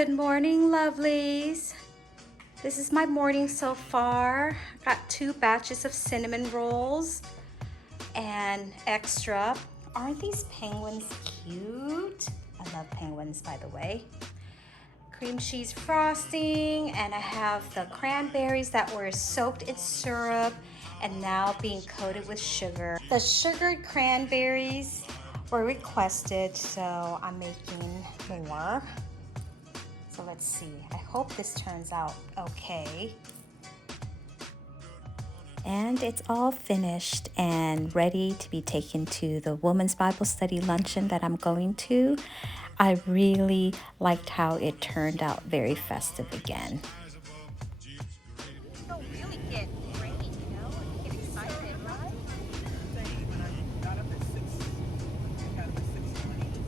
Good morning, lovelies. This is my morning so far. Got 2 batches of cinnamon rolls and extra. Aren't these penguins cute? I love penguins, by the way. Cream cheese frosting, and I have the cranberries that were soaked in syrup and now being coated with sugar. The sugared cranberries were requested, so I'm making more. So let's see. I hope this turns out okay. And it's all finished and ready to be taken to the Women's Bible Study Luncheon that I'm going to. I really liked how it turned out very festive again. Don't really get ready, you know, and get excited, right? When I got up at 6, got up at 6:20.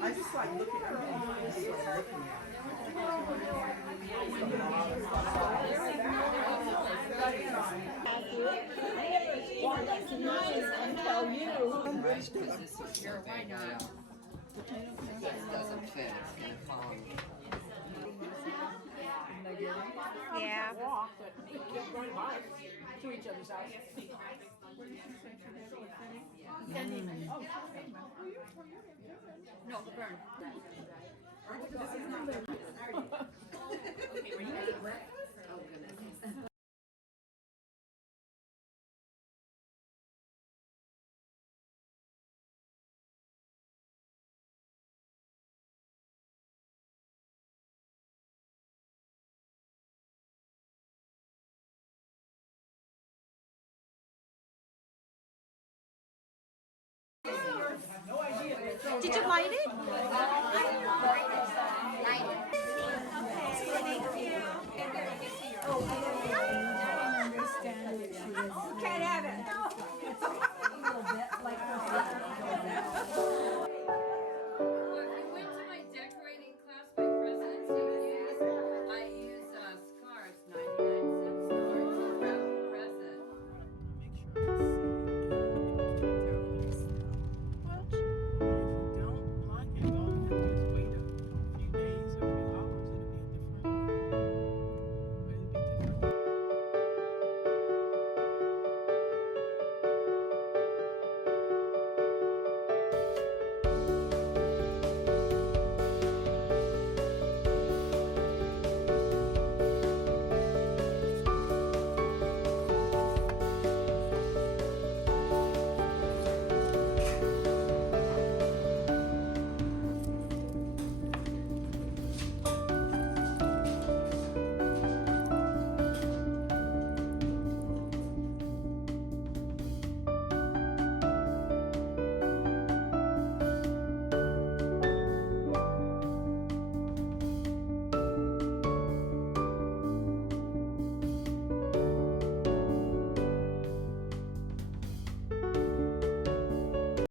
I just like looking. I really just like looking at it. Sure, why not? If it doesn't fit, it's gonna fall. Yeah. To each other's house. No, the burn. Did you light it? Can't have it.